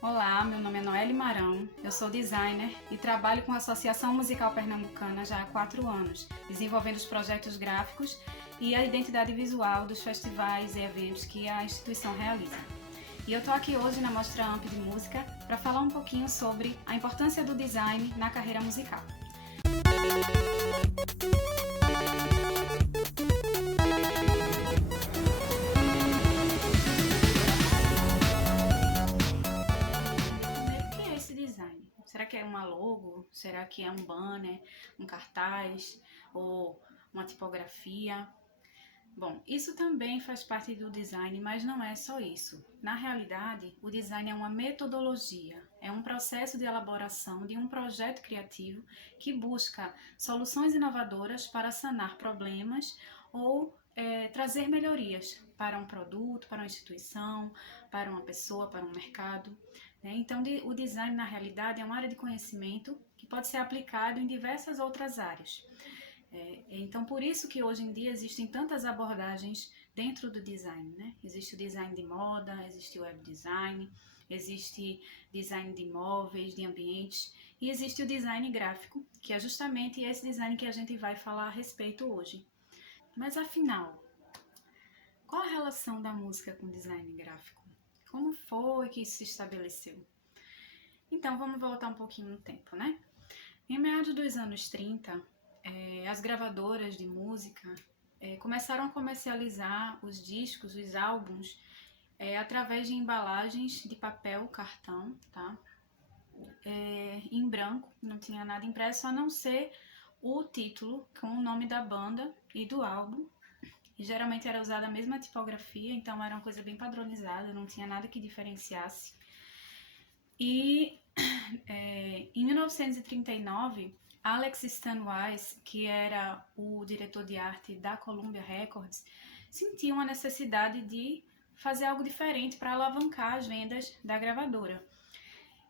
Olá, meu nome é Noelle Marão, eu sou designer e trabalho com a Associação Musical Pernambucana já há 4 anos, desenvolvendo os projetos gráficos e a identidade visual dos festivais e eventos que a instituição realiza. E eu estou aqui hoje na Mostra AMP de Música para falar um pouquinho sobre a importância do design na carreira musical. Primeiro, o que é esse design? Será que é uma logo? Será que é um banner, um cartaz ou uma tipografia? Bom, isso também faz parte do design, mas não é só isso. Na realidade, o design é uma metodologia, é um processo de elaboração de um projeto criativo que busca soluções inovadoras para sanar problemas ou trazer melhorias para um produto, para uma instituição, para uma pessoa, para um mercado. Né? Então, o design, na realidade, é uma área de conhecimento que pode ser aplicado em diversas outras áreas. Então, por isso que hoje em dia existem tantas abordagens dentro do design, né? Existe o design de moda, existe o web design, existe design de imóveis, de ambientes, e existe o design gráfico, que é justamente esse design que a gente vai falar a respeito hoje. Mas afinal, qual a relação da música com o design gráfico? Como foi que isso se estabeleceu? Então, vamos voltar um pouquinho no tempo, né? Em meados dos anos 30, as gravadoras de música começaram a comercializar os discos, os álbuns, através de embalagens de papel, cartão, tá? Em branco, não tinha nada impresso a não ser o título com o nome da banda e do álbum. E geralmente era usada a mesma tipografia, então era uma coisa bem padronizada, não tinha nada que diferenciasse. E em 1939, Alex Stan Wise, que era o diretor de arte da Columbia Records, sentiu uma necessidade de fazer algo diferente para alavancar as vendas da gravadora.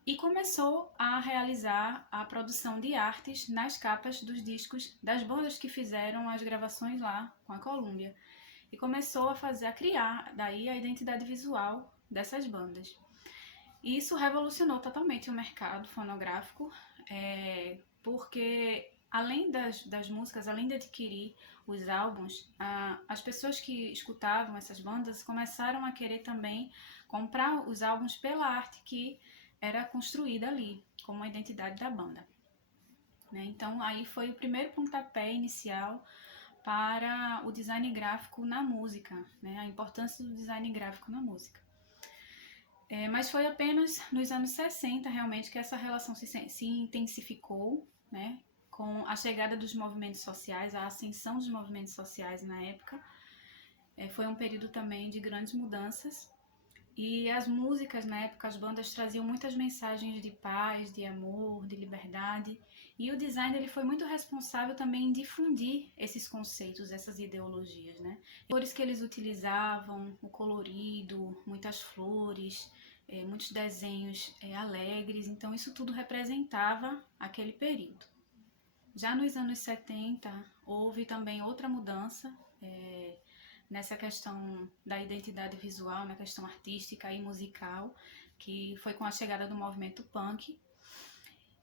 E começou a realizar a produção de artes nas capas dos discos das bandas que fizeram as gravações lá com a Columbia. E começou a criar daí a identidade visual dessas bandas. E isso revolucionou totalmente o mercado fonográfico, porque além das músicas, além de adquirir os álbuns, as pessoas que escutavam essas bandas começaram a querer também comprar os álbuns pela arte que era construída ali, como a identidade da banda. Né? Então aí foi o primeiro pontapé inicial para o design gráfico na música, né? A importância do design gráfico na música. Mas foi apenas nos anos 60 realmente que essa relação se intensificou, né, com a chegada dos movimentos sociais, a ascensão dos movimentos sociais na época. Foi um período também de grandes mudanças e as músicas na época, as bandas traziam muitas mensagens de paz, de amor, de liberdade, e o design ele foi muito responsável também em difundir esses conceitos, essas ideologias, né? As cores que eles utilizavam, o colorido, muitas flores, muitos desenhos alegres, então isso tudo representava aquele período. Já nos anos 70 houve também outra mudança, nessa questão da identidade visual, na questão artística e musical, que foi com a chegada do movimento punk.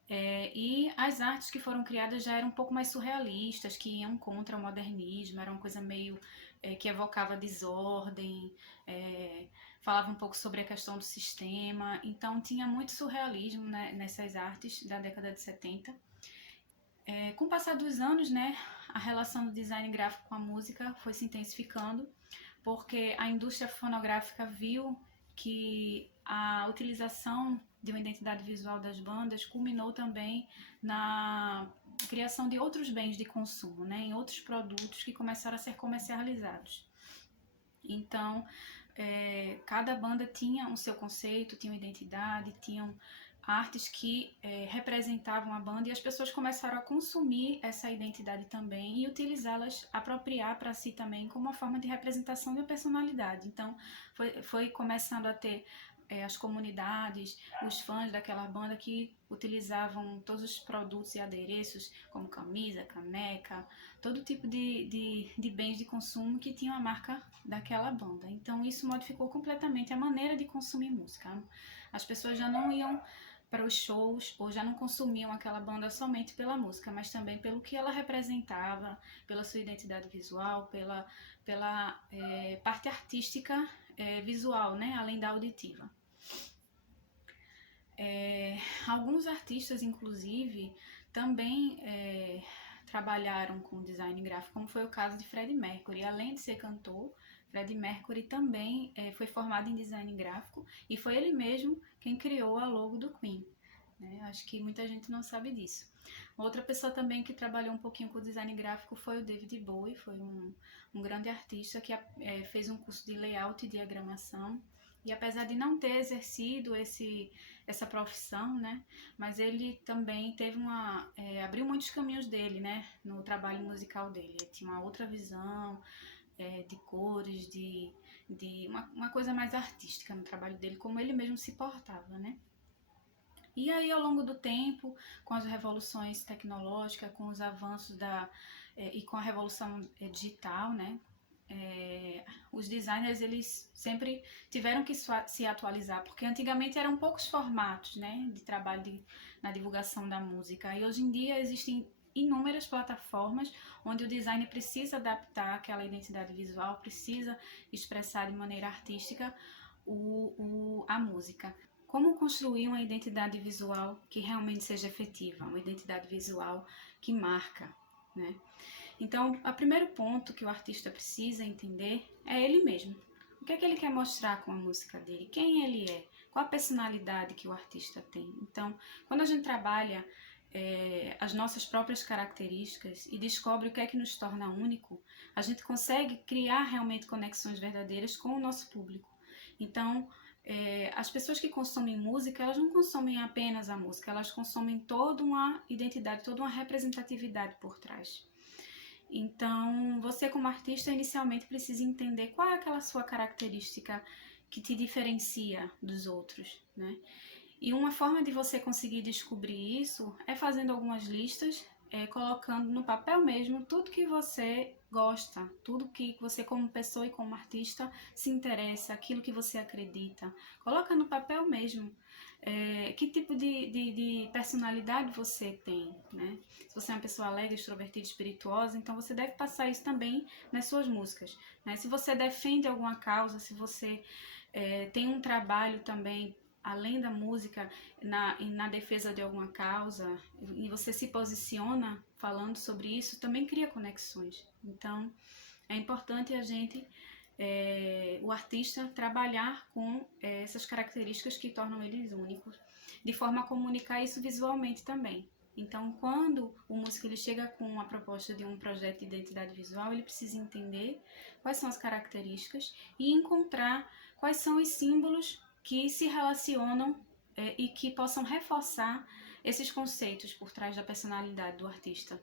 E as artes que foram criadas já eram um pouco mais surrealistas, que iam contra o modernismo, era uma coisa meio que evocava desordem, falava um pouco sobre a questão do sistema, então tinha muito surrealismo, né, nessas artes da década de 70. Com o passar dos anos, né, a relação do design gráfico com a música foi se intensificando, porque a indústria fonográfica viu que a utilização de uma identidade visual das bandas culminou também na criação de outros bens de consumo, né, em outros produtos que começaram a ser comercializados. Então, cada banda tinha o seu conceito, tinha uma identidade, tinham artes que representavam a banda e as pessoas começaram a consumir essa identidade também e utilizá-las, apropriar para si também como uma forma de representação de uma personalidade. Então foi começando a ter as comunidades, os fãs daquela banda que utilizavam todos os produtos e adereços, como camisa, caneca, todo tipo de bens de consumo que tinham a marca daquela banda. Então isso modificou completamente a maneira de consumir música. As pessoas já não iam para os shows ou já não consumiam aquela banda somente pela música, mas também pelo que ela representava, pela sua identidade visual, pela parte artística visual, né, além da auditiva. Alguns artistas, inclusive, também trabalharam com design gráfico, como foi o caso de Freddie Mercury. Além de ser cantor, Freddie Mercury também foi formado em design gráfico e foi ele mesmo quem criou a logo do Queen. Né? Acho que muita gente não sabe disso. Outra pessoa também que trabalhou um pouquinho com design gráfico foi o David Bowie, foi um grande artista que fez um curso de layout e diagramação. E apesar de não ter exercido essa profissão, né, mas ele também teve abriu muitos caminhos dele, né, no trabalho musical dele. Ele tinha uma outra visão de cores, de uma coisa mais artística no trabalho dele, como ele mesmo se portava, né. E aí, ao longo do tempo, com as revoluções tecnológicas, com os avanços e com a revolução digital, né, os designers eles sempre tiveram que se atualizar, porque antigamente eram poucos formatos, né, de trabalho na divulgação da música, e hoje em dia existem inúmeras plataformas onde o designer precisa adaptar aquela identidade visual, precisa expressar de maneira artística a música. Como construir uma identidade visual que realmente seja efetiva, uma identidade visual que marca, né? Então, o primeiro ponto que o artista precisa entender é ele mesmo. O que é que ele quer mostrar com a música dele? Quem ele é? Qual a personalidade que o artista tem? Então, quando a gente trabalha as nossas próprias características e descobre o que é que nos torna único, a gente consegue criar realmente conexões verdadeiras com o nosso público. Então, as pessoas que consomem música, elas não consomem apenas a música, elas consomem toda uma identidade, toda uma representatividade por trás. Então, você como artista inicialmente precisa entender qual é aquela sua característica que te diferencia dos outros, né? E uma forma de você conseguir descobrir isso é fazendo algumas listas, colocando no papel mesmo tudo que você gosta, tudo que você como pessoa e como artista se interessa, aquilo que você acredita. Coloca no papel mesmo. Que tipo de personalidade você tem, né? Se você é uma pessoa alegre, extrovertida, espirituosa, então você deve passar isso também nas suas músicas, né? Se você defende alguma causa, se você tem um trabalho também além da música, na defesa de alguma causa, e você se posiciona falando sobre isso, também cria conexões. Então, é importante a gente, o artista, trabalhar com essas características que tornam eles únicos, de forma a comunicar isso visualmente também. Então, quando o músico ele chega com a proposta de um projeto de identidade visual, ele precisa entender quais são as características e encontrar quais são os símbolos que se relacionam e que possam reforçar esses conceitos por trás da personalidade do artista.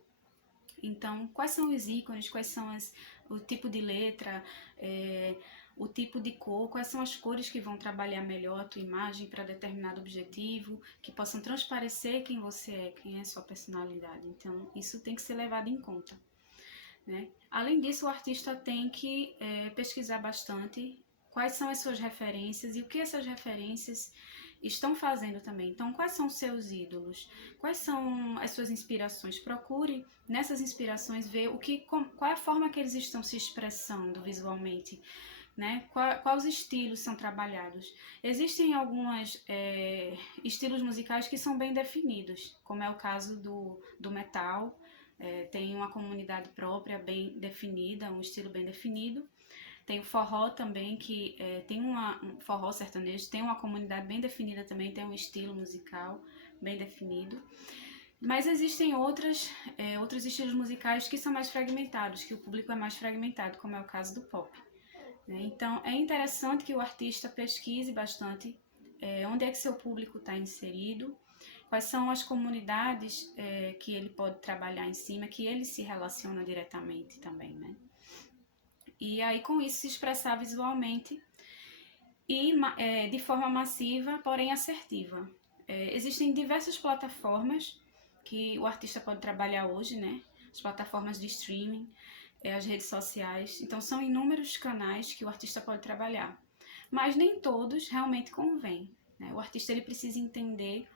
Então, quais são os ícones, quais são o tipo de letra, o tipo de cor, quais são as cores que vão trabalhar melhor a tua imagem para determinado objetivo, que possam transparecer quem você é, quem é a sua personalidade. Então, isso tem que ser levado em conta, né? Além disso, o artista tem que pesquisar bastante quais são as suas referências e o que essas referências estão fazendo também. Então, quais são os seus ídolos? Quais são as suas inspirações? Procure nessas inspirações ver qual é a forma que eles estão se expressando visualmente, né? Quais estilos são trabalhados? Existem alguns estilos musicais que são bem definidos, como é o caso do metal. Tem uma comunidade própria bem definida, um estilo bem definido. Tem o forró também, que tem um forró sertanejo, tem uma comunidade bem definida também, tem um estilo musical bem definido. Mas existem outros estilos musicais que são mais fragmentados, que o público é mais fragmentado, como é o caso do pop, né? Então, é interessante que o artista pesquise bastante onde é que seu público está inserido, quais são as comunidades que ele pode trabalhar em cima, que ele se relaciona diretamente também, né? E aí, com isso, se expressar visualmente e de forma massiva, porém assertiva. Existem diversas plataformas que o artista pode trabalhar hoje, né? As plataformas de streaming, as redes sociais. Então são inúmeros canais que o artista pode trabalhar, mas nem todos realmente convêm, né? O artista ele precisa entender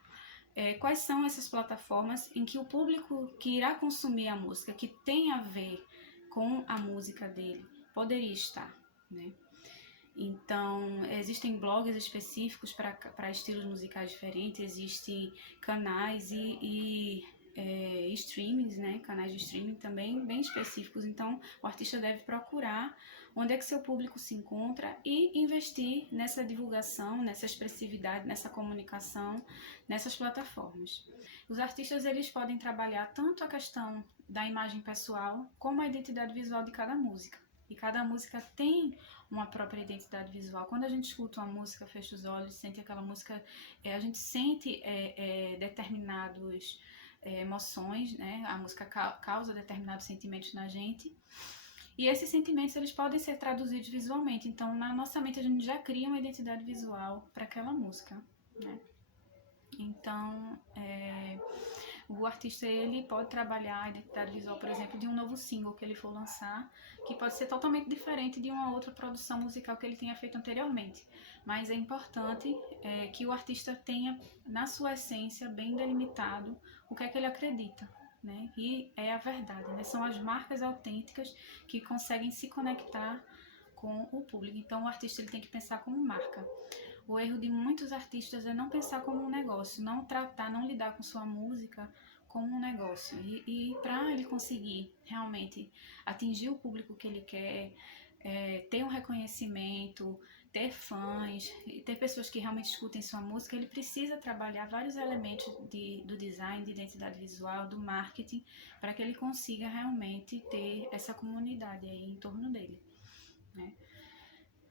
quais são essas plataformas em que o público que irá consumir a música, que tem a ver com a música dele, poderia estar, né? Então, existem blogs específicos para estilos musicais diferentes, existem canais e streamings, né? Canais de streaming também bem específicos. Então, o artista deve procurar onde é que seu público se encontra e investir nessa divulgação, nessa expressividade, nessa comunicação, nessas plataformas. Os artistas eles podem trabalhar tanto a questão da imagem pessoal como a identidade visual de cada música. E cada música tem uma própria identidade visual. Quando a gente escuta uma música, fecha os olhos, sente aquela música, a gente sente determinadas emoções, né? A música causa determinados sentimentos na gente. E esses sentimentos eles podem ser traduzidos visualmente. Então, na nossa mente, a gente já cria uma identidade visual para aquela música, né? Então, o artista ele pode trabalhar a identidade visual, por exemplo, de um novo single que ele for lançar, que pode ser totalmente diferente de uma outra produção musical que ele tenha feito anteriormente. Mas é importante que o artista tenha, na sua essência, bem delimitado o que é que ele acredita, né? E é a verdade, né? São as marcas autênticas que conseguem se conectar com o público. Então, o artista ele tem que pensar como marca. O erro de muitos artistas é não pensar como um negócio, não tratar, não lidar com sua música como um negócio. E para ele conseguir realmente atingir o público que ele quer, ter um reconhecimento, ter fãs, ter pessoas que realmente escutem sua música, ele precisa trabalhar vários elementos do design, de identidade visual, do marketing, para que ele consiga realmente ter essa comunidade aí em torno dele, né?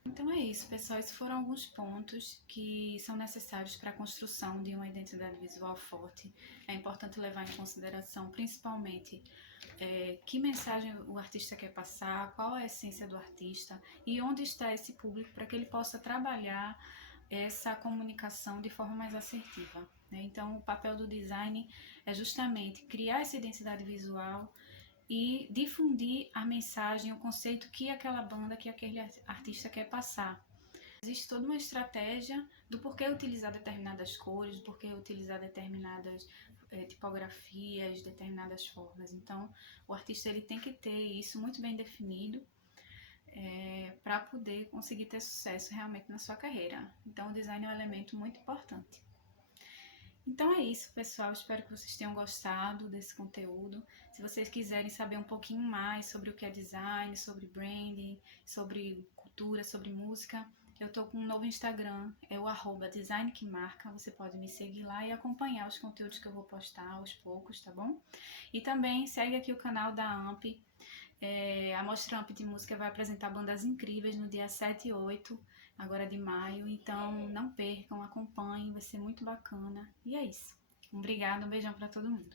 Então é isso, pessoal. Esses foram alguns pontos que são necessários para a construção de uma identidade visual forte. É importante levar em consideração, principalmente, que mensagem o artista quer passar, qual a essência do artista e onde está esse público para que ele possa trabalhar essa comunicação de forma mais assertiva, né? Então, o papel do design é justamente criar essa identidade visual e difundir a mensagem, o conceito que aquela banda, que aquele artista quer passar. Existe toda uma estratégia do porquê utilizar determinadas cores, do porquê utilizar determinadas tipografias, determinadas formas. Então, o artista ele tem que ter isso muito bem definido para poder conseguir ter sucesso realmente na sua carreira. Então, o design é um elemento muito importante. Então é isso, pessoal. Espero que vocês tenham gostado desse conteúdo. Se vocês quiserem saber um pouquinho mais sobre o que é design, sobre branding, sobre cultura, sobre música, eu tô com um novo Instagram, é o @designquemarca. Você pode me seguir lá e acompanhar os conteúdos que eu vou postar aos poucos, tá bom? E também segue aqui o canal da AMP. A Mostra AMP de Música vai apresentar bandas incríveis no dia 7 e 8 agora de maio, então não percam, acompanhem, vai ser muito bacana. E é isso. Obrigada, um beijão para todo mundo.